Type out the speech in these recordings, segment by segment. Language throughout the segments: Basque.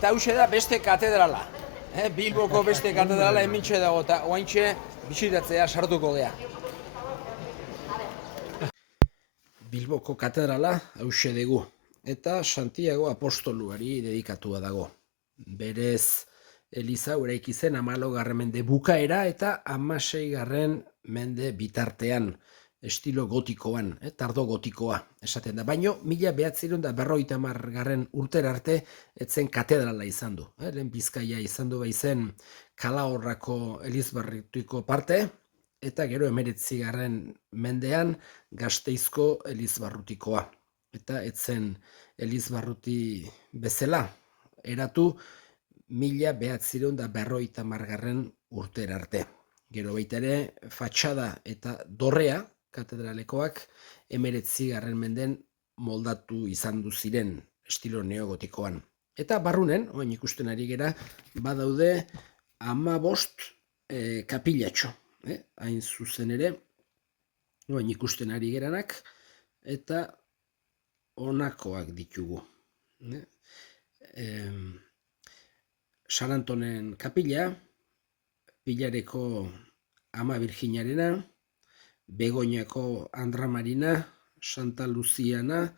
Eta hause da beste katedrala. Bilboko beste katedrala hementxe dago eta oaintxe bisitatzea sartuko gea. Bilboko katedrala hause dugu eta Santiago apostoluari dedikatua dago. Berez Eliza eraiki zen 14. mende bukaera eta 16. mende bitartean, estilo gotikoan, tardo gotikoa esaten da. Baino 1950 urtera arte etzen katedrala izan du. Lehen Bizkaia izan du baizen Kalahorrako elizbarrutiko parte, eta gero 19. mendean Gasteizko elizbarrutikoa. Eta etzen elizbarruti bezala eratu 1950 urtera arte. Gero baita ere, fatxada eta dorrea, katedralekoak, 19. menden moldatu izan du ziren, estilo neogotikoan. Eta barrunen, oain ikusten ari gera, badaude 15 kapilatxo. Hain zuzen ere, oain ikusten ari geranak, eta honakoak ditugu. San Antonen kapila, Pilareko Ama Virginarena, Begoñako Andra Marina, Santa Luziana,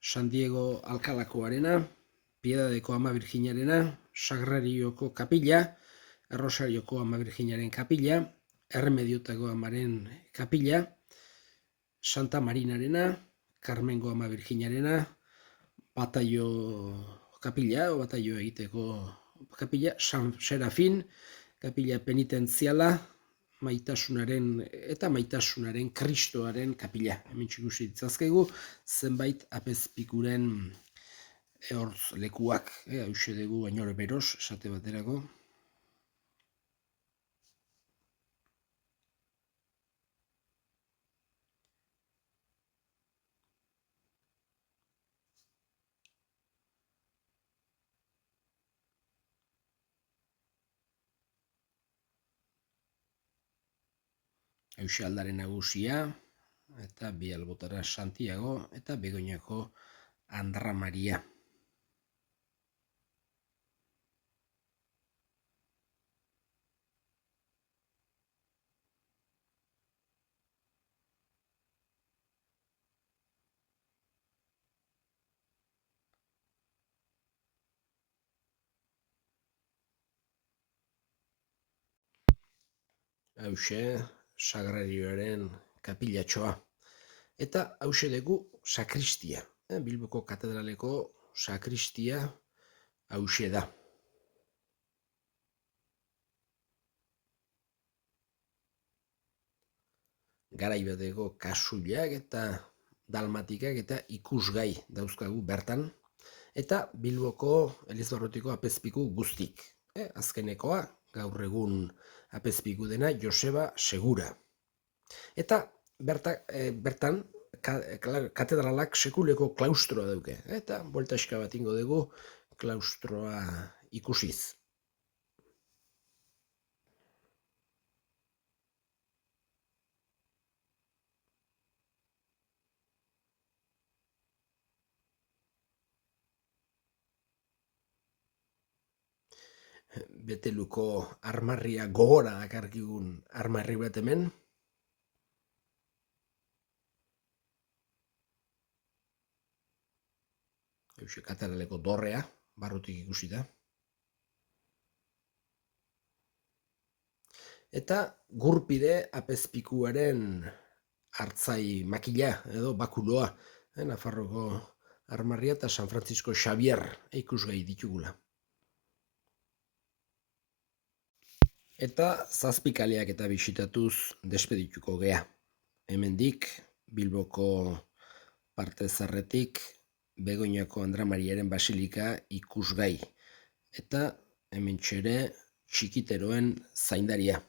San Diego Alkalakoarena, Piedadeko Ama Virginarena, Sagrarioko kapila, Rosarioko Ama Virginaren kapila, Erremediotako Amaren kapila, Santa Marinarena, Carmengo Ama Virginarena, Bataio kapila, o bataio egiteko kapila, San Serafin, kapila penitentziala, maitasunaren eta maitasunaren Kristoaren kapila. Hemen ikusi ditzazkegu zenbait apezpikuren hortz lekuak, hause dugu baino beros, esate baterako. Hause aldare nagusia, eta bi albotara Santiago, eta Begoñako Andra Maria. Hause Sagrarioaren kapilatxoa. Eta hause dugu sakristia. Bilboko katedraleko sakristia hause da. Garaibeteko kasuliak eta dalmatikak eta ikusgai dauzkagu bertan. Eta Bilboko elizbarrutiko apezpiku guztik. Azkenekoa, gaur egun apezpiku dena Joseba Segura. Eta bertan katedralak sekuleko klaustroa dauke. Eta bueltaxka bat ingo dugu klaustroa ikusiz. Beteluko armarria gogora dakarkigun armarri bat hemen. Hause katedraleko dorrea, barrutik ikusi da. Eta gurpide apezpikuaren hartzai makila edo bakuloa, Nafarroko armarria eta San Francisco Xavier ikusgai ditugula. Eta zazpikaleak eta bisitatuz despedituko gea. Hemendik Bilboko parte zarretik Begoñako Andra Mariaren basilika ikusgai. Eta hemen txere txikiteroen zaindaria.